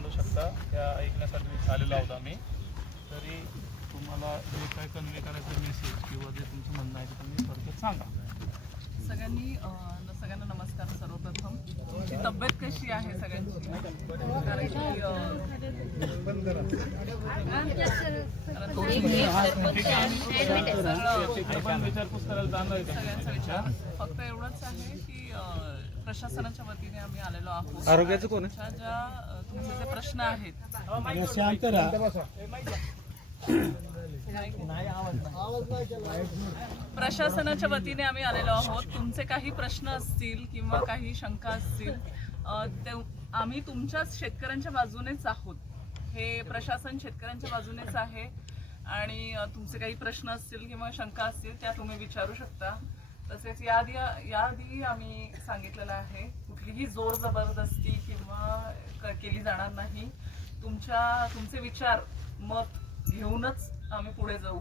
मांडू शकता त्या ऐकण्यासाठी आलेलो आहोत आम्ही. तरी तुम्हाला जे काय कन्वे करायचं मेसेज किंवा जे तुमचं म्हणणं आहे ते तुम्ही थोडक्यात सांगा. सगळ्यांनी सगळ्यांना नमस्कार सर्वप्रथम. तुमची तब्येत कशी आहे सगळ्यांची? विचारपूस करायला जाणार फक्त एवढंच आहे की प्रशासनाच्या वतीने आम्ही आलेलो आहोत. आरोग्याचं कोण आहे? तुमच्या ज्या अं, तुमचे जे प्रश्न आहेत. प्रशासनाच्या वतीने आम्ही आलेलो आहोत. तुमचे काही प्रश्न असतील किंवा काही शंका असतील अ, ते आम्ही तुमच्याच शेतकऱ्यांच्या बाजूनेच आहोत. हे प्रशासन शेतकऱ्यांच्या बाजूनेच आहे. आणि अ, तुमचे काही प्रश्न असतील किंवा शंका असतील त्या तुम्ही विचारू शकता. तसेच याआधी याआधी आम्ही सांगितलेलं आहे. कुठलीही जोर जबरदस्ती किंवा क- केली जाणार नाही. तुमच्या तुमचे विचार मत घेऊनच आम्ही पुढे जाऊ.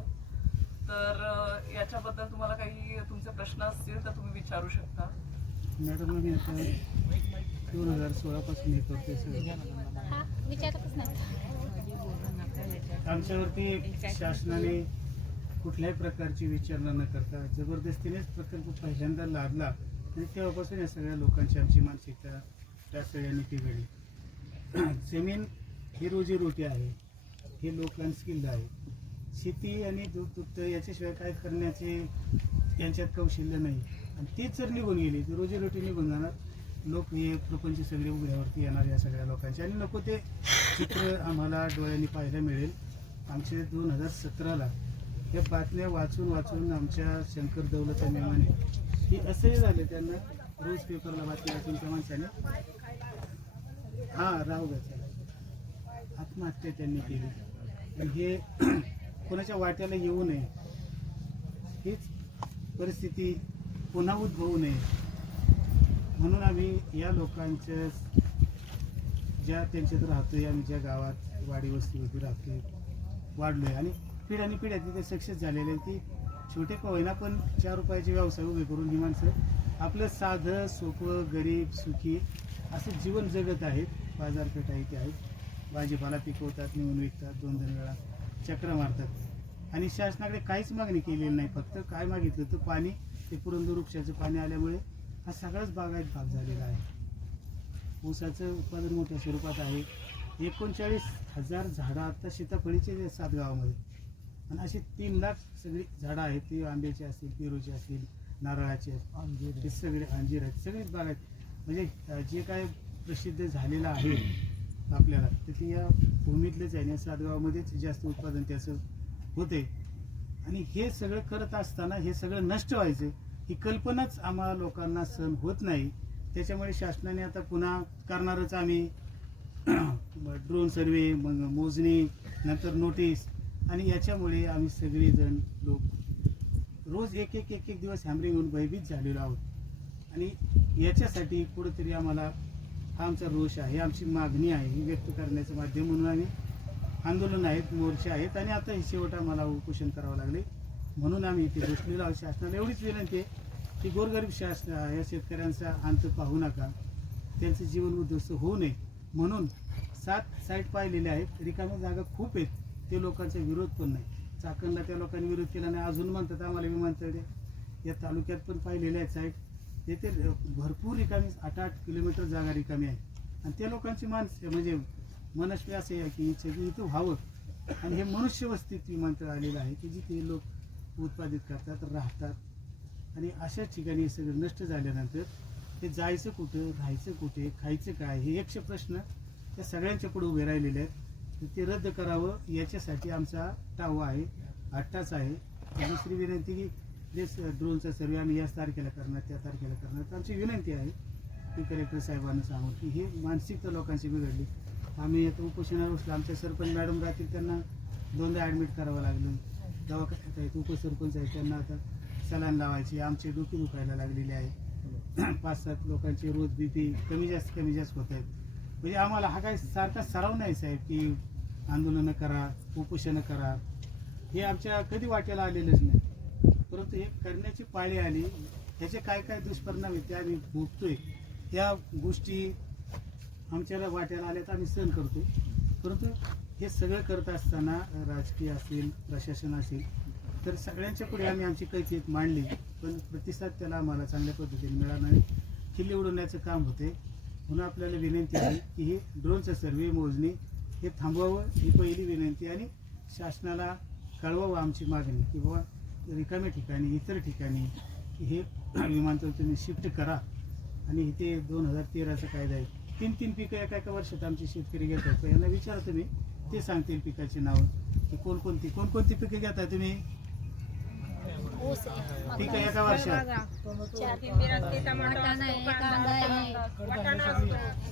तर याच्याबद्दल तुम्हाला काही तुमचे प्रश्न असतील तर तुम्ही विचारू शकता. मॅडम आम्ही आता दोन हजार सोळापासून हे करतोय सगळं आमच्यावरती शासनाने कुठल्याही प्रकारची विचारणा न करता जबरदस्तीनेच प्रकल्प पहिल्यांदा लादला आणि तेव्हापासून या सगळ्या लोकांची आमची मानसिकता त्या सगळ्यांनी बिघडली. जमीन ही रोजीरोटी आहे. हे लोकांस्किल्ड आहे. शेती आणि दूध दुग्ध याच्याशिवाय काय करण्याचे त्यांच्यात कौशल्य नाही. आणि तीच जर निघून गेली तर रोजीरोटी निघून जाणार. लोक हे प्रपंच सगळे उघड्यावरती येणार या सगळ्या लोकांचे. आणि नको ते चित्र आम्हाला डोळ्यांनी पाहायला मिळेल. आमचे दोन हजार सतराला या बातम्या वाचून वाचून आमच्या शंकर दौलत मेमाने हे असंही झालं त्यांना रोज पेपरला बातमी वाचून त्या माणसाने. हां राहू द्या चला. आत्महत्या त्यांनी केली. आणि हे कोणाच्या वाट्याला येऊ नये हीच परिस्थिती पुन्हा उद्भवू नये. म्हणून आम्ही या लोकांच्या ज्या त्यांच्यात राहतोय आम्ही ज्या गावात वाडी वस्तीवरती राहतोय वाढलोय. आणि पिढ्याने पिढ्या तिथे सक्सेस झालेले आहेत की छोटे का होईना पण चार रुपयाचे व्यवसाय उभे करून ही माणसं आपलं साधं सोपं गरीब सुखी असं जीवन जगत आहेत. बाजारपेठा इथे आहेत. भाजीपाला पिकवतात नेऊन विकतात दोन दोन वेळा चक्र मारतात. आणि शासनाकडे काहीच मागणी केलेली नाही. फक्त काय मागितलं तर पाणी. ते पुरंदर वृक्षाचं पाणी आल्यामुळे हा सगळाच बागायत भाग झालेला आहे. ऊसाचं उत्पादन मोठ्या स्वरूपात आहे. एकोणचाळीस हजार झाडं आता सीताफळीचे सात गावामध्ये. आणि अशी तीन लाख सगळी झाडं आहेत. ती आंब्याची असतील पेरूची असतील नारळाची अंजीर. हे सगळे अंजीर आहेत. सगळीच बाग आहेत. म्हणजे जे काय प्रसिद्ध झालेलं आहे आपल्याला तर ते या भूमीतलेच आहे आणि सातगावामध्येच जास्त उत्पादन त्याचं होते. आणि हे सगळं करत असताना हे सगळं नष्ट व्हायचं ही कल्पनाच आम्हाला लोकांना सहन होत नाही. त्याच्यामुळे शासनाने आता पुन्हा करणारच आम्ही. ड्रोन सर्वे मग मोजणी नंतर नोटीस आणि याच्यामुळे आम्ही सगळेजण लोक रोज एक एक एक एक दिवस हॅमरिंग होऊन भयभीत झालेलो आहोत. आणि याच्यासाठी कुठंतरी आम्हाला हा आमचा रोष आहे आमची मागणी आहे ही व्यक्त करण्याचं माध्यम म्हणून आम्ही आंदोलन आहेत मोर्चे आहेत आणि आता हे शेवट आम्हाला उपोषण करावं लागले. म्हणून आम्ही इथे बसलेलो आहोत. शासनाला एवढीच विनंती आहे की गोरगरीब शासन या शेतकऱ्यांचा अंत पाहू नका. त्यांचं जीवन उद्ध्वस्त होऊ नये. म्हणून सात साईट पाहिलेले आहेत. रिकाम्या जागा खूप आहेत. ते लोकांचा विरोध पण नाही. चाकणला त्या लोकांनी विरोध केला नाही. अजून म्हणतात आम्हाला विमानतळ द्या या तालुक्यात पण पाहिलेले आहेत साईट येथे भरपूर रिकामी आठ आठ किलोमीटर जागा रिकामी आहे. आणि त्या लोकांची मानस म्हणजे मनस्वी असे आहे की सगळी इथं व्हावं. आणि हे मनुष्यवस्तीत विमानतळ आलेलं आहे की जिथे लोक उत्पादित करतात राहतात. आणि अशाच ठिकाणी हे सगळं नष्ट झाल्यानंतर ते जायचं कुठं राहायचं कुठे खायचं काय हे एकशे प्रश्न त्या सगळ्यांच्या पुढे उभे राहिलेले आहेत. ते रद्द करावं याच्यासाठी आमचा टावा आहे अट्टाच आहे. दुसरी विनंती की जे ड्रोनचा सर्वे आम्ही याच तारखेला करणार त्या तारखेला करणार. तर आमची विनंती आहे की कलेक्टर साहेबांना सांगू की हे मानसिकता लोकांची बिघडली. आम्ही आता उपोषणावर बसलो. आमच्या सरपंच मॅडम राहतील त्यांना दोनदा ॲडमिट करावं लागलं. दवाखान्यात आहेत उपसरपंच आहेत त्यांना आता सलान लावायची. आमचे डोकी दुखायला लागलेली आहे. पाच सात लोकांचे रोज बी पी कमी जास्त कमी जास्त होत आहेत. म्हणजे आम्हाला हा काही सारखा सराव नाही साहेब की आंदोलनं करा उपोषणं करा हे आमच्या कधी वाट्याला आलेलंच नाही. परंतु हे करण्याची पाळी आली ह्याचे काय काय दुष्परिणाम आहेत ते आम्ही भोगतोय त्या गोष्टी आमच्याला वाट्याला आल्या तर आम्ही सहन करतो. परंतु हे सगळं करत असताना राजकीय असेल प्रशासन असेल तर सगळ्यांच्या पुढे आम्ही आमची कैफियत मांडली पण प्रतिसाद त्याला आम्हाला चांगल्या पद्धतीने मिळाला नाही. किल्ले उडवण्याचं काम होते. म्हणून आपल्याला विनंती आहे की हे ड्रोनचं सर्वे मोजणी हे थांबवावं ही पहिली विनंती आणि शासनाला कळवावं आमची मागणी की बाबा रिकाम्या ठिकाणी इतर ठिकाणी हे विमानतळ तुम्ही शिफ्ट करा. आणि इथे दोन हजार तेराचा कायदा आहे. तीन तीन पिकं एका एका वर्षात आमचे शेतकरी घेतात. यांना विचारा तुम्ही ते सांगतील पिकाची नावं. की कोणकोणती कोणकोणती पिकं घेताय तुम्ही? पिकं एका वर्षात.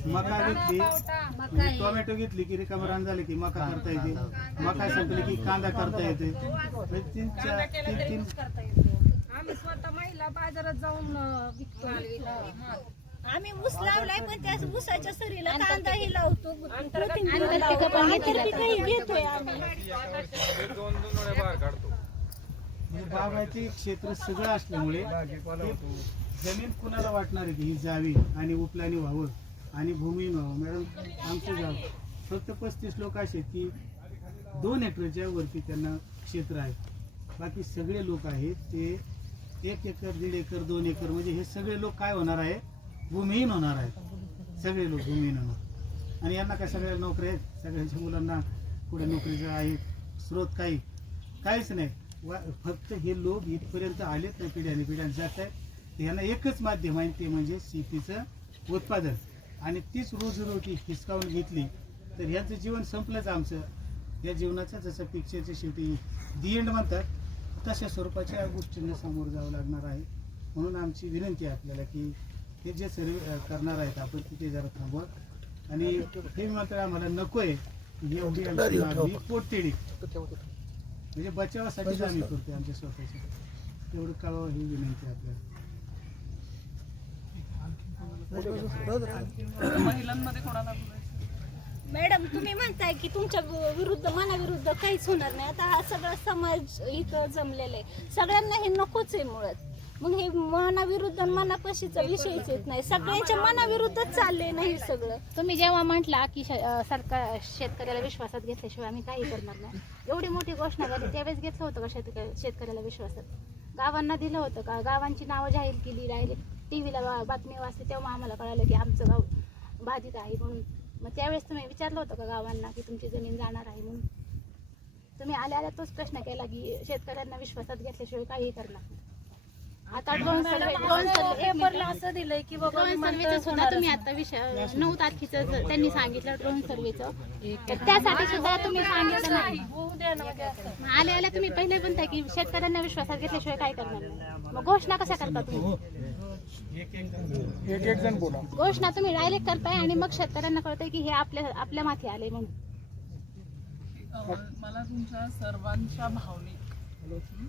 मका घेतली. म्हणजे टोमॅटो घेतली की रिकामं रान झाले की मका करता येते. मका संपली की कांदा करता येते. म्हणजे तीन चार तीन तीन. आम्ही स्वतः महिला बाजारात जाऊन विकतो. आम्ही ऊस लावलाय पण त्या ऊसाच्या सरीला कांदाही लावतो. कोथिंबीर लावतो. पिकं पण आंतर पिकंही घेतोय आम्ही दोन दोन वेळा बाहेर काढतो. बागायती क्षेत्र सगळं असल्यामुळे जमीन कुणाला वाटणार आहे की ही जावी आणि उपलानी व्हावं आणि भूमी व्हावं. मॅडम आमचं गाव फक्त पस्तीस लोक असे आहेत की दोन हेक्टरच्या वरती त्यांना क्षेत्र आहे. बाकी सगळे लोक आहेत ते एक एकर दीड एकर दोन एकर म्हणजे हे सगळे लोक काय होणार आहे? भूमिहीन होणार आहेत. सगळे लोक भूमिहीन होणार. आणि यांना काय सगळ्या नोकऱ्या आहेत? सगळ्यांच्या मुलांना पुढे नोकरीचं आहे स्रोत काही. काहीच नाही. फक्त हे लोक इथपर्यंत आलेत नाही पिढ्याने पिढ्याने जात आहेत. यांना एकच माध्यम आहे ते म्हणजे शेतीचं उत्पादन. आणि तीच रोजीरोटी हिसकावून घेतली तर ह्याचं जीवन संपलंच आमचं. या जीवनाचं जसं पिक्चरच्या शेवटी दी एंड म्हणतात तशा स्वरूपाच्या गोष्टींना समोर जावं लागणार आहे. म्हणून आमची विनंती आहे आपल्याला की हे जे सर्व करणार आहेत आपण तिथे जरा थांबवा. आणि हे मात्र आम्हाला नको आहे एवढी आमची मागणी पोटतेडी. म्हणजे बचावासाठीच आम्ही करतोय आमच्या स्वतःची. तेवढं कळावं ही विनंती आहे आपल्याला. महिलांमध्ये कोणाला बोलायचं? मॅडम तुम्ही म्हणताय की तुमच्या विरुद्ध मनाविरुद्ध काहीच होणार नाही. आता हा सगळा समाज इथं जमलेला आहे. सगळ्यांना हे नकोच आहे मुळात. मग हे मनाविरुद्ध आणि मनापाशीचा विषयच येत नाही. सगळ्यांच्या मनाविरुद्धच चाललंय ना हे सगळं. तुम्ही जेव्हा म्हटला की श- अं, सरकार शेतकऱ्याला विश्वासात घेतल्याशिवाय आम्ही काही करणार नाही. एवढी मोठी घोषणा झाली त्यावेळेस घेतलं होतं का शेतक शेतकऱ्याला विश्वासात? गावांना दिलं होतं का? गावांची नावं जाहीर केली डायरेक्ट टी व्हीला बातमी वाचली तेव्हा आम्हाला कळालं की आमचं गाव बाधित आहे म्हणून. मग त्यावेळेस तुम्ही विचारलं होतं का गावांना की तुमची जमीन जाणार आहे म्हणून? तुम्ही आल्या आल्या तोच प्रश्न केला की शेतकऱ्यांना विश्वासात घेतल्याशिवाय काही करणार नाही. आता ड्रोन सर्वे ड्रोन पेपरला असं दिलंय की बाबा ड्रोन सर्वेचं विमानतळ सुद्धा होणारच तुम्ही आता विषय नऊ तारखेचं ज- त्यांनी सांगितलं ड्रोन सर्वेचं तर त्यासाठी सुद्धा तुम्ही सांगितलं नाही. होऊ द्या ना असं. आले आले तुम्ही पहिले म्हणताय की शेतकऱ्यांना विश्वासात घेतल्याशिवाय काय करणार? नाही मग घोषणा कशा करता तुम्ही? एक एक जण बोला. घोषणा तुम्ही डायरेक्ट करताय आणि मग शेतकऱ्यांना कळतंय की हे आपल्या आपल्या माथी आले म्हणून. मला तुमच्या सर्वांच्या भावनिक हं?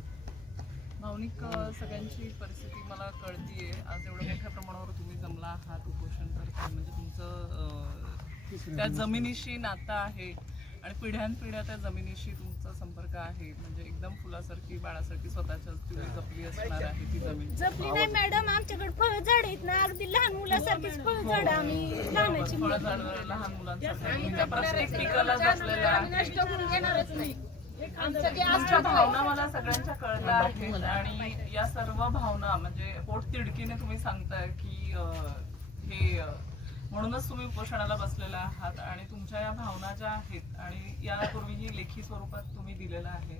भावनिक सगळ्यांची परिस्थिती मला कळतीये. आज एवढ्या मोठ्या प्रमाणावर तुम्ही जमला आहात उपोषण करताय म्हणजे तुमचं त्या जमिनीशी नातं आहे आणि पिढ्यानपिढ्या त्या जमिनीशी तुमचा संपर्क आहे. म्हणजे एकदम फुलासारखी बाळासारखी स्वतःच्या तुम्ही जपली असणार आहे ती जमीन. जपली नाही मॅडम आमच्याकडे फळ झाड आहेत ना अगदी लहान मुलासारखीच फळ झाड आम्ही लहानाची फळं झाडं लहान मुलांसाठी. त्या प्रत्येक पिकाला तुमच्या भावना मला सगळ्यांच्या कळल्या आहेत. आणि या सर्व भावना म्हणजे पोट तिडकीने तुम्ही सांगताय की अं, हे अं, म्हणूनच तुम्ही उपोषणाला बसलेला आहात आणि तुमच्या या भावना ज्या आहेत आणि यापूर्वीही लेखी स्वरूपात तुम्ही दिलेलं आहे.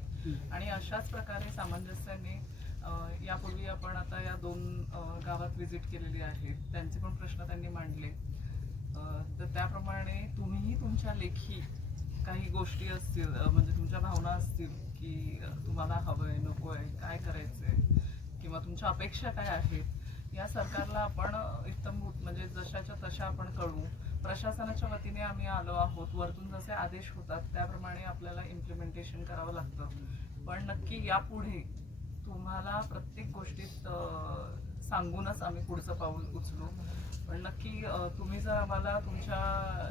आणि अशाच प्रकारे सामंजस्याने अं, यापूर्वी आपण आता या दोन अं, गावात व्हिजिट केलेली आहे त्यांचे पण प्रश्न त्यांनी मांडले. अं, तर त्याप्रमाणे तुम्हीही तुमच्या लेखी काही गोष्टी असतील म्हणजे तुमच्या भावना असतील की तुम्हाला हवंय नकोय काय करायचंय किंवा तुमच्या अपेक्षा काय आहेत या सरकारला आपण अं, म्हणजे जशाच्या तशा आपण कळू प्रशासनाच्या वतीने आम्ही आलो आहोत. वरतून जसे आदेश होतात त्याप्रमाणे आपल्याला इम्प्लिमेंटेशन करावं लागतं. पण नक्की यापुढे तुम्हाला प्रत्येक गोष्टीत सांगूनच आम्ही पुढचं पाऊल उचलू. पण नक्की तुम्ही जर आम्हाला तुमच्या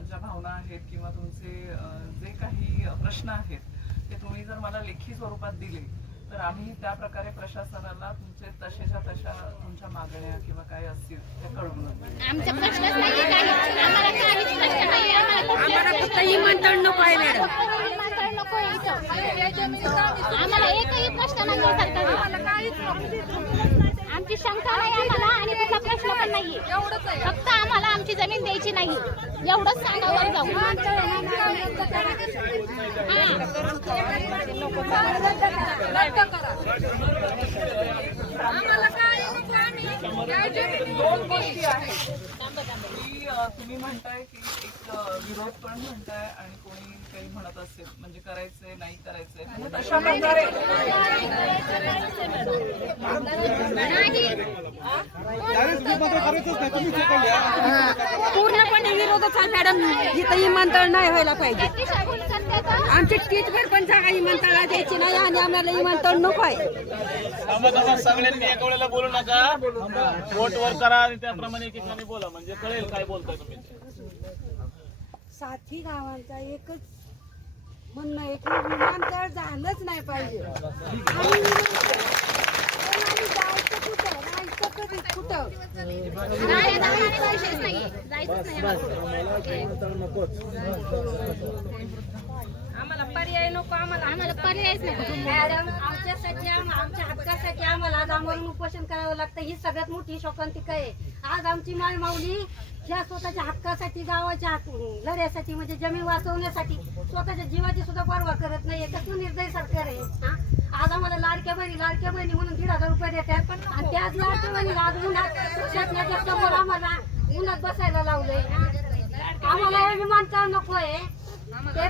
ज्या भावना आहेत किंवा तुमचे जे काही प्रश्न आहेत ते तुम्ही जर मला लेखी स्वरूपात दिले तर आम्ही त्या प्रकारे प्रशासनाला तुमचे तसेच्या तशा तुमच्या मागण्या किंवा काय असतील त्या कळवून. आम्हाला एकही प्रश्न नाही आमची शंका नाही आम्हाला आणि त्याचा प्रश्न पण नाहीये. फक्त आम्हाला आमची जमीन द्यायची नाही. एवढंच सांगा वर जाऊ दोन गोष्टी आहेत की अं, तुम्ही म्हणताय की एक विरोध पण म्हणताय आणि कोणी काही म्हणत असेल म्हणजे करायचंय नाही करायचंय म्हणजे तशा प्रकारे पूर्णपणे विरोधच आहे मॅडम इथं विमानतळ नाही व्हायला पाहिजे आमची टीचभर पण जागा विमानतळाला द्यायची नाही आणि आम्हाला विमानतळ नको आहे सगळ्यांनी एका वेळेला बोलू नका वोट वर करा आणि त्याप्रमाणे एकेकाने बोला म्हणजे कळेल काय बोलताय तुम्ही. साथी गावांचा एकच म्हणणं आहे की विमानतळ झालंच नाही पाहिजे आणि जायचं कुठं राहायचं कधी कुठं नाही. जायचंच पर्याय नको आम्हाला आम्हाला पर्यायच नाही. मॅडम आमच्यासाठी आम- आमच्या हक्कासाठी आम्हाला आज आम्हाला उपोषण करावं लागतं. ही सगळ्यात मोठी शोकांतिका आहे. आज आमची माय माऊली ह्या स्वतःच्या हक्कासाठी गावाच्या हक्क- लढ्यासाठी म्हणजे जमीन वाचवण्यासाठी स्वतःच्या जीवाची सुद्धा पर्वा करत नाहीये कसं निर्दय सरकार आहे. हा? आज आम्हाला लाडक्या बहिणी लाडक्या बहिणी म्हणून दीड हजार रुपये देतात. आणि त्याच लाडक्या बहिणीला आज उन्हात समोर आम्हाला उन्हात बसायला लावलंय. आम्हाला हे विमानतळ नको आहे ते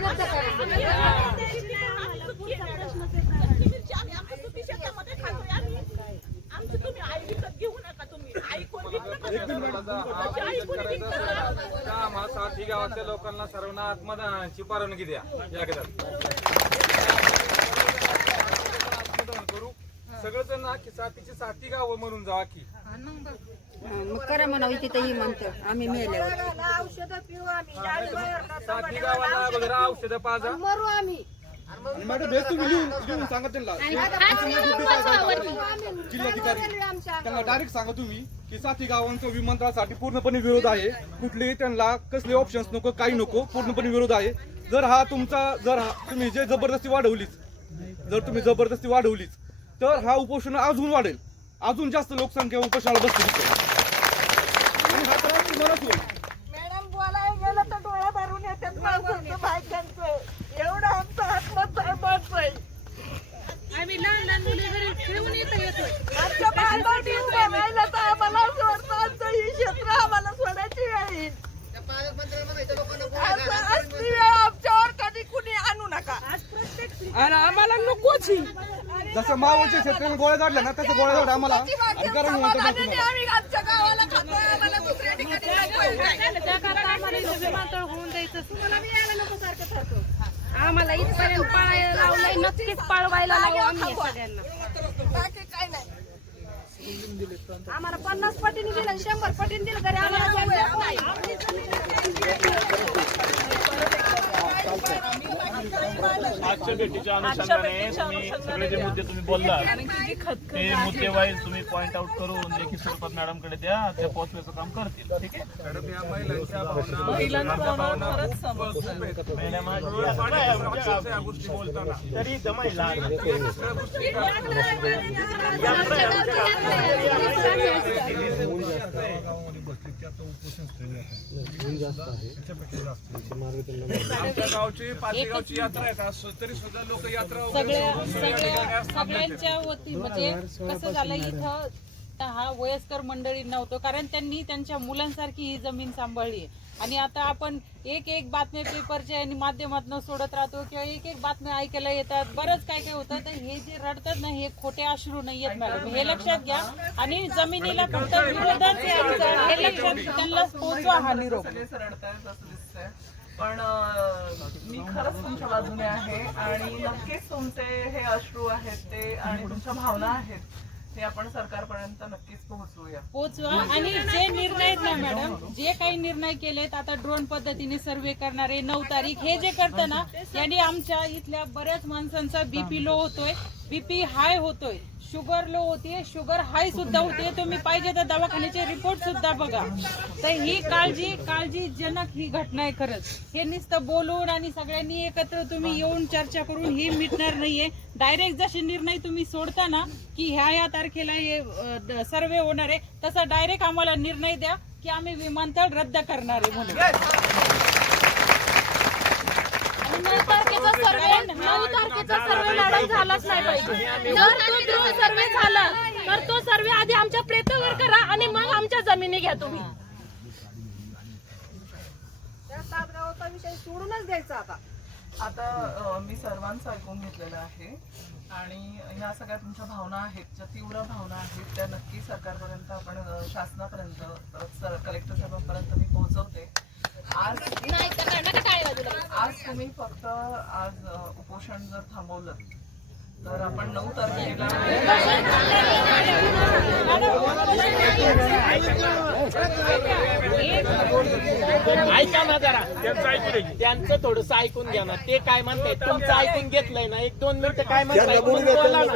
रद्द साथी गावातल्या लोकांना सर्वांना आत्मदानाची परवानगी द्या या एकदा. आत्मदान करू सगळं जण साथीची साथी गावं म्हणून जावा की मग करा म्हणावं तिथे विमानतळ आम्ही मेल्यावर. साथी गावाला अगोदर औषधं पाजा मरू आम्ही मॅडम हे तुम्ही लिहून लिहून सांगा त्यांना. जिल्हाधिकारी. त्यांना डायरेक्ट सांगा तुम्ही की साथी गावांचा विमानतळासाठी पूर्णपणे विरोध आहे. कुठलेही त्यांना कसले ऑप्शन्स नको काही नको पूर्णपणे विरोध आहे. जर हा तुमचा जर हा तुम्ही जे जबरदस्ती वाढवलीच जर तुम्ही जबरदस्ती वाढवलीच तर हा उपोषण अजून वाढेल. अजून जास्त लोकसंख्या उपोषणाला बसू मॅडम बोलायला गेलं तर डोळा भरून येतात एवढं आमचं आत्महत्या आहे तर आम्हाला ही क्षेत्र आम्हाला आमच्यावर कधी कुणी आणू नका. आम्हाला नकोच ही. नको काय. त्याकरता आम्हाला इथं विमानतळ होऊन द्यायचं. तुम्हाला मी यायला नको सारखं सारखं. आम्हाला इथपर्यंत पळायला लावलंय नक्कीच पळवायला लावू आम्ही सगळ्यांना. आम्हाला पन्नास पटीने दिलं शंभर पटीने दिलं तरी आम्हाला. आजच्या भेटीच्या अनुषंगाने तुम्ही सगळे जे मुद्दे तुम्ही बोलला ते मुद्दे वाईज तुम्ही पॉइंट आउट करून लेखी स्वरूपात मॅडमकडे द्या ते पोहोचवायचं काम करतील. ठीक आहे? गोष्टी बोलताना तरी जमायला आमच्या गावची यात्रा आहे का सु- तरी सुद्धा लोक यात्रा सगळ्या वगैरे सगळ्या सगळ्यांच्या वती म्हणजे कसं झालं इथं? हा वयस्कर मंडळी नव्हतो कारण त्यांनी त्यांच्या मुलांसारखी ही जमीन सांभाळली. आहे. आणि आता आपण एक एक बातम्या पेपरच्या आणि माध्यमातून सोडत राहतो किंवा एक एक बातम्या ऐकायला येतात. बरंच काय काय होतं तर हे जे रडतात ना हे खोटे अश्रू नाही आहेत मॅडम. हे लक्षात घ्या. आणि जमिनीला फक्त विरोधच हे लक्षात त्यांना पोचवा हा निरोप. पण मी खरंच तुमच्या बाजूने आहे आणि नक्कीच तुमचे हे अश्रू आहेत ते आणि तुमच्या भावना आहेत. ते आपण सरकारपर्यंत नक्कीच पोहोचवूया. पोचवा आणि जे निर्णय आहेत ना मॅडम जे काही निर्णय केलेत आता ड्रोन पद्धतीने सर्वे करणारे नऊ तारीख हे जे करतं ना यांनी आमच्या इथल्या बऱ्याच माणसांचा बीपी लो होतोय. बीपी हाय होतोय शुगर लो होतीये शुगर हाय सुद्धा होते तुम्ही पाहिजे तर दवाखान्याचे रिपोर्ट सुद्धा बघा. तर ही काळजी काळजीजनक ही घटना आहे खरंच. हे नुसतं बोलून आणि सगळ्यांनी एकत्र तुम्ही येऊन चर्चा करून ही मिटणार नाहीये. डायरेक्ट जसे निर्णय तुम्ही सोडता ना की ह्या ह्या तारखेला हे सर्वे होणार आहे तसा डायरेक्ट आम्हाला निर्णय द्या की आम्ही विमानतळ रद्द करणार आहे म्हणून. नऊ तारखेचा सर्वे नऊ तारखेचा सर्वे मॅडम झालाच नाही पाहिजे. जर तो ध्रुव सर्वे झाला तर तो सर्वे आधी आमच्या प्रेतावर करा आणि मग आमच्या जमिनी घ्या तुम्ही. त्या विषय सोडूनच द्यायचा आता. आता अ, मी सर्वांचं ऐकून घेतलेलं आहे. आणि ह्या सगळ्या तुमच्या भावना आहेत ज्या तीव्र भावना आहेत त्या नक्की सरकारपर्यंत आपण अ, शासनापर्यंत सर कलेक्टर साहेबांपर्यंत मी पोहोचवते. आज नाही नका टाळ्या वाजवू. आज तुम्ही फक्त आज उपोषण जर थांबवलं तर आपण नऊ तारखेला ऐका ना जरा. त्यांचं थोडस ऐकून घ्या ना. ते काय म्हणताय तुमचं ऐकून घेतलंय ना. एक दोन मिनिटं काय म्हणताय बोला ना.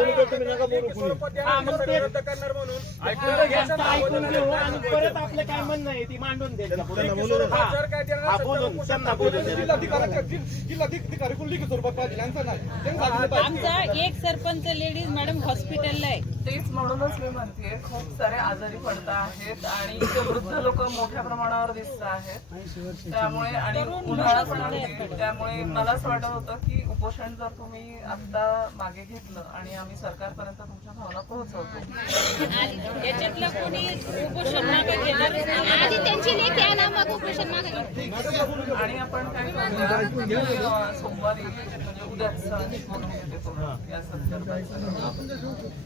हा, मग ते त्यांचं ऐकून घेऊ आणि परत आपलं काय म्हणणं आहे ती मांडून पुढे. हा. हा, असेल? तर बोलून, त्यांना जिल्हाधिकारी कोण लिखित स्वरूपात पाहिजे यांचं नाही त्यांनी सांगितलं पाहिजे. आमचा एक सरपंच लेडीज मॅडम हॉस्पिटलला आहे. तेच म्हणूनच मी म्हणतेय खूप सारे आजारी पडता आहेत आणि इथे वृद्ध लोक मोठ्या प्रमाणावर दिसत आहेत. त्यामुळे आणि उन्हाळा पण आहे. त्यामुळे मला असं वाटत होतं की उपोषण जर तुम्ही आता मागे घेतलं आणि आम्ही सरकारपर्यंत तुमच्या भावना पोहोचवतो. याच्यातलं कोणी उपोषण मागे घेणारच नाही. आधी त्यांची लेखी आहे ना मग ऑपरेशन मागे आणि आपण काय करूया सोमवारी म्हणजे उद्याच बोलून घेते थोडं या संदर्भात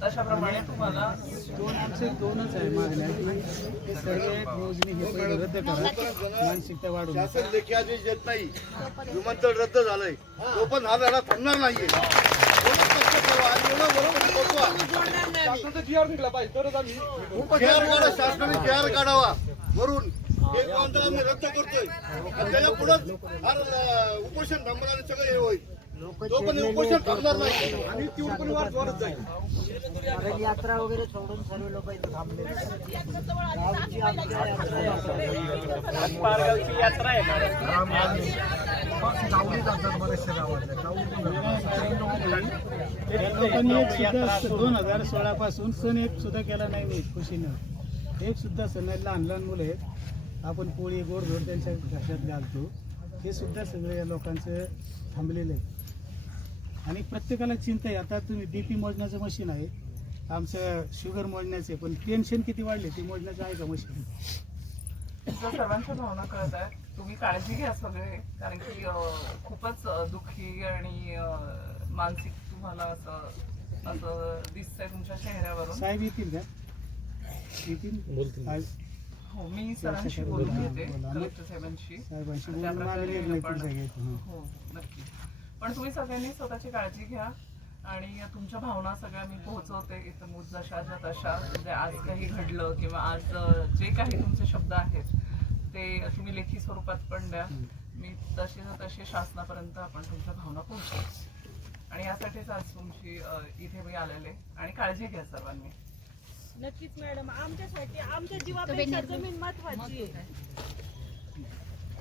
तशाप्रमाणे तुम्हाला आमचे दोनच आहे मागण्या. की सर्वे मोजणी हे पहिले रद्द करा मानसिकता वाढून शासन लेखी आदेश देत नाही. विमानतळ रद्द झालंय. तो पण हा लढा थांबणार नाहीये. शासनाचा जी आर निघला पाहिजे. तरच आम्ही शासनाने खेळ काढावा. वरून हे विमानतळ आम्ही रद्द करतोय. आणि त्याच्या पुढंच फार अं, उपोषण थांबणार सगळं हे होईल. तो पण उपोषण थांबणार नाही. आणि ती जाईल. यात्रा वगैरे सोडून सर्व लोक इथे थांबले पारगावची यात्रा आहे. मॅडम. लोकांनी एक सुद्धा दोन हजार सोळा पासून सण एक सुद्धा केला नाही मी खुशीनं. एक सुद्धा सण आहे लहान लहान मुलं आहेत. आपण पोळी गोडधोड त्यांच्या घशात घालतो. हे सुद्धा सगळं या लोकांचं थांबलेलं आहे. आणि प्रत्येकाला चिंता आहे. आता तुम्ही बीपी मोजण्याचं मशीन आहे. आमचं शुगर मोजण्याचे पण टेन्शन किती वाढले ते मोजण्याचं आहे का मशीन सर्वांच्या भावना कळत आहेत. तुम्ही काळजी घ्या सगळे. कारण की खूपच दुःखी आणि मानसिक तुम्हाला असं असं दिसतंय तुमच्या चेहऱ्यावरून. साहेब येतील का? येतील? हो मी सरांशी बोलून घेते कलेक्टर साहेबांशी. साहेबांशी बोलून मागे प्रकारे निर्णय आपण- सगळे हं. हो नक्की. पण तुम्ही सगळ्यांनी स्वतःची काळजी घ्या. आणि तुमच्या भावना सगळ्या मी पोहोचवते. इथं मूळ जशाच्या तशा म्हणजे आज काही घडलं किंवा आज जे काही तुमचे शब्द आहेत ते तुम्ही लेखी स्वरूपात पण द्या. मी तसे तसे शासनापर्यंत आपण तुमच्या भावना पोहोचवू. आणि यासाठीच आज तुमची इथे मी आलेले. आणि काळजी घ्या सर्वांनी. नक्कीच मॅडम. आमच्यासाठी आमच्या जीवापेक्षा जमीन महत्वाची आहे.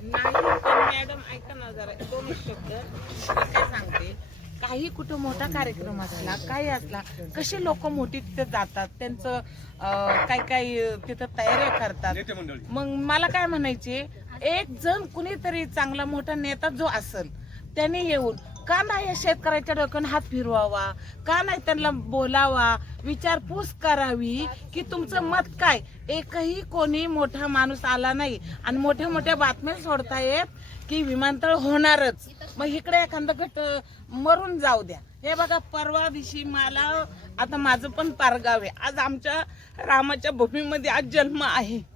नाही पण मॅडम ऐका ना जरा दोन शब्द. मी काय सांगते? काही कुठं मोठा कार्यक्रम असला काही असला कसे लोक मोठी तिथे जातात त्यांचं अं, काय काय तिथं तयाऱ्या करतात. मग मला काय म्हणायचे एक जण कुणीतरी चांगला मोठा नेता जो असेल त्याने येऊन का नाही या शेतकऱ्याच्या डोक्यानं हात फिरवावा? का नाही त्यांना बोलावा? विचारपूस करावी की तुमचं मत काय? एकही कोणी मोठा माणूस आला नाही. आणि मोठ्या मोठ्या बातम्या सोडतायत की विमानतळ होणारच. मग इकडे एखादा गट मरून जाऊ द्या. हे बघा परवा दिवशी मला आता माझं पण पारगाव आहे. आज आमच्या रामाच्या भूमीमध्ये आज जन्म आहे.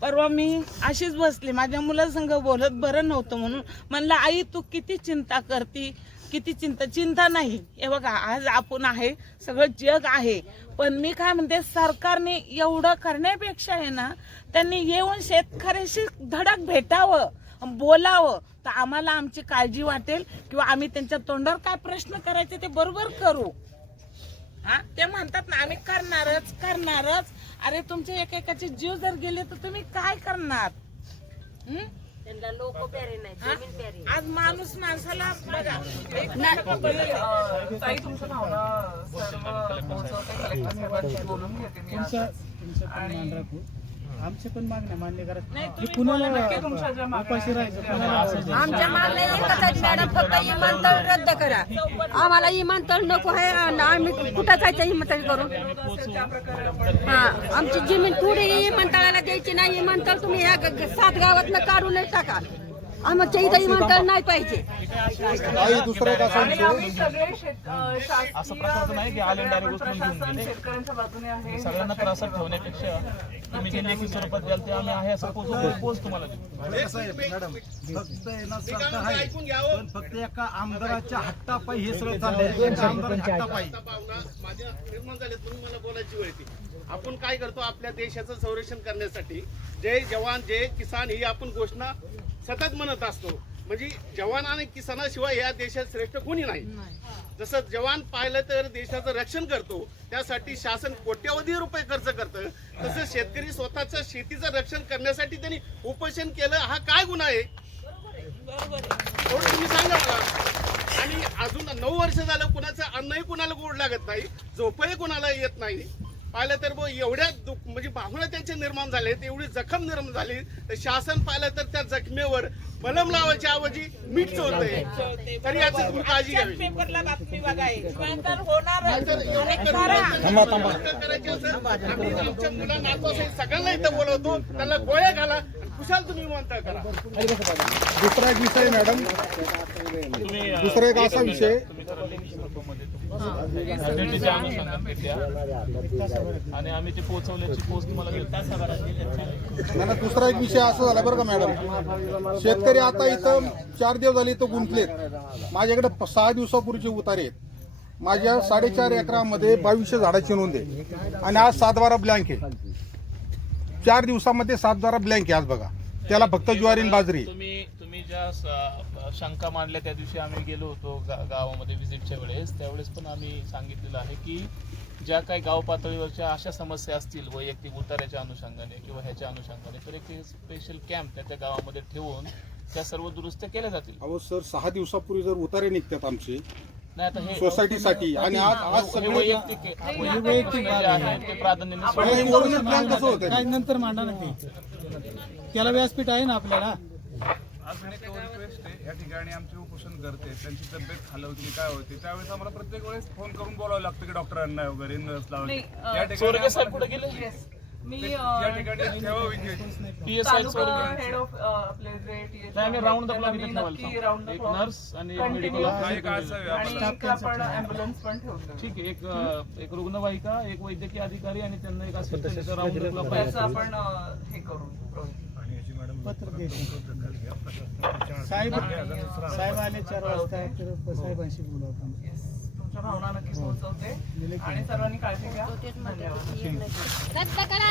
परवा मी अशीच बसली. माझ्या मुलासंग बोलत बरं नव्हतं म्हणून म्हणलं आई तू किती चिंता करती? किती चिंता? चिंता नाही. हे बघा आज आपण आहे सगळं जग आहे. पण मी काय म्हणते सरकारने एवढं करण्यापेक्षा आहे ना त्यांनी येऊन शेतकऱ्याशी धडक भेटावं बोलावं. तर आम्हाला आमची काळजी वाटेल किंवा आम्ही त्यांच्या तोंडावर काय प्रश्न करायचे ते बरोबर करू. हा ते म्हणतात ना आम्ही करणारच करणारच अरे तुमचे एकेकाचे जीव जर गेले तर तुम्ही काय करणार हं? हा? आज माणूस माणसाला बघा एक ताई तुमच्या भावना सर्व पोहोचवते कलेक्टर साहेबांशी बोलून घेते मी तुमचं आज. तुमचं पण मान राखू आमचे पण मागण्या मान्य करा. नाही, कुणाला उपाशी राहायचं आमच्या मागण्या एकच आहेत मॅडम फक्त विमानतळ रद्द करा. आम्हाला विमानतळ नको आहे आणि आम्ही कुठं जायचं विमानतळ करून? हा आमची जमीन थोडी विमानतळाला द्यायची नाही विमानतळ तुम्ही या सात गावातनं काढूनच टाका. आमच्या इथं विमानतळ नाही पाहिजे. आणि आम्ही सगळे शेत- अं, शासकीय प्रकारचं नाही की आले वेगवेगळे direct आपण उचलून घेऊन प्रशासन गेले. शेतकऱ्यांच्या बाजूने आहे. सगळ्यांना त्रासात ठेवण्यापेक्षा तुम्ही जे लेखी स्वरूपात द्याल ते आम्ही आहे असं पोच पोच तुम्हाला देऊ मॅडम फक्त सरकार आहे. ऐकून घ्यावं फक्त एका आमदाराच्या हट्टापायी हे सगळं चाललंय. एका आमदाराच्या हट्टापायी. माझ्या निर्माण म्हणून मला बोलायची वेळ येते. आपण काय करतो आपल्या देशाचं संरक्षण करण्यासाठी? जय जवान जय किसान ही आपण घोषणा सतत म्हणत असतो. म्हणजे जवान आणि किसानाशिवाय या देशात श्रेष्ठ कोणी नाही. जसं जवान पाहिलं तर देशाचं रक्षण करतो त्यासाठी शासन कोट्यवधी रुपये खर्च करतं. तसं शेतकरी स्वतःचं शेतीचं रक्षण करण्यासाठी त्यांनी उपोषण केलं हा काय गुन्हा आहे? तुम्ही सांगा मला. आणि अजून नऊ वर्ष झालं कुणाचं अन्नही कुणाला गोड लागत नाही झोपही कुणाला येत नाही. पाहिलं तर बुवा एवढ्या दुःख म्हणजे भावना त्यांचे निर्माण झाले एवढी जखम निर्माण झाली तर शासन पाहिलं तर त्या जखमेवर मलम लावायच्या ऐवजी मीठ चोरतंय. तरी याची तुम्ही काळजी घ्यावी. पेपरला बातमी करायची असेल, आम्ही आमच्या सगळ्यांना इथं बोलवतो. त्यांना गोळ्या घाला खुशाल तुम्ही विमानतळ करा. दुसरा एक विषय मॅडम. दुसरा एक असा विषय. आणि आम्ही ते पोहोचवल्याची ना, दुसरा एक विषय असा झाला बरं का मॅडम. शेतकरी आता इथं चार दिवस झाले इथं गुंतलेत. माझ्याकडे सहा दिवसापूर्वीचे उतारे आहेत. माझ्या साडेचार एकरामध्ये बावीसशे झाडाची नोंद आहे. आणि आज सात बारा ब्लँक आहे. चार दिवसामध्ये सात बारा ब्लँक आहे आज बघा. त्याला फक्त ज्वारी बाजरी. तुम्ही ज्या शंका मांडल्या त्या दिवशी आम्ही गेलो होतो गावामध्ये व्हिजिटच्या वेळेस. त्यावेळेस पण आम्ही सांगितलेलं आहे की ज्या काही गाव पातळीवरच्या अशा समस्या असतील वैयक्तिक उतार्याच्या अनुषंगाने किंवा ह्याच्या अनुषंगाने तर एक स्पेशल कॅम्प त्या त्या गावामध्ये ठेवून त्या सर्व दुरुस्त्या केल्या जातील. अहो सर सहा दिवसापूर्वी जर उतारे निघतात आमचे नाही आता हे सोसायटीसाठी आणि आज आज हे सगळे वैयक्तिक वैयक्तिक जे आहे ते प्राधान्याने पण ओरिजिनल प्लॅन कसं होतं? नंतर मांडा ना ते. त्याला व्यासपीठ आहे ना आपल्याला? अजून एक रिक्वेस्ट आहे. या ठिकाणी आमचे उपोषण करते. त्यांची तब्येत खालवती काय होती? त्यावेळेस आम्हाला प्रत्येक वेळेस फोन करून बोलावं लागतं की डॉक्टरांना वगैरे नर्स नाही, अं, या ठिकाणी स्वर्गीय साहेब आम्हाला- कुठे गेले. मी हेड ऑफ आपले जे राऊंड नक्की राऊंड एक नर्स आणि हा, आपण पण ठेवतो ठीक आहे एक एक रुग्णवाहिका एक वैद्यकीय अधिकारी आणि त्यांना एक असिस्टंट राऊंड द क्लॉक त्याचं आपण हे करू साहेब साहेब आले चार वाजता. तर साहेबांशी बोलू आपण. तुमच्या भावना नक्की पोहोचवते. आणि सर्वांनी काळजी घ्या. धन्यवाद. रद्द करा.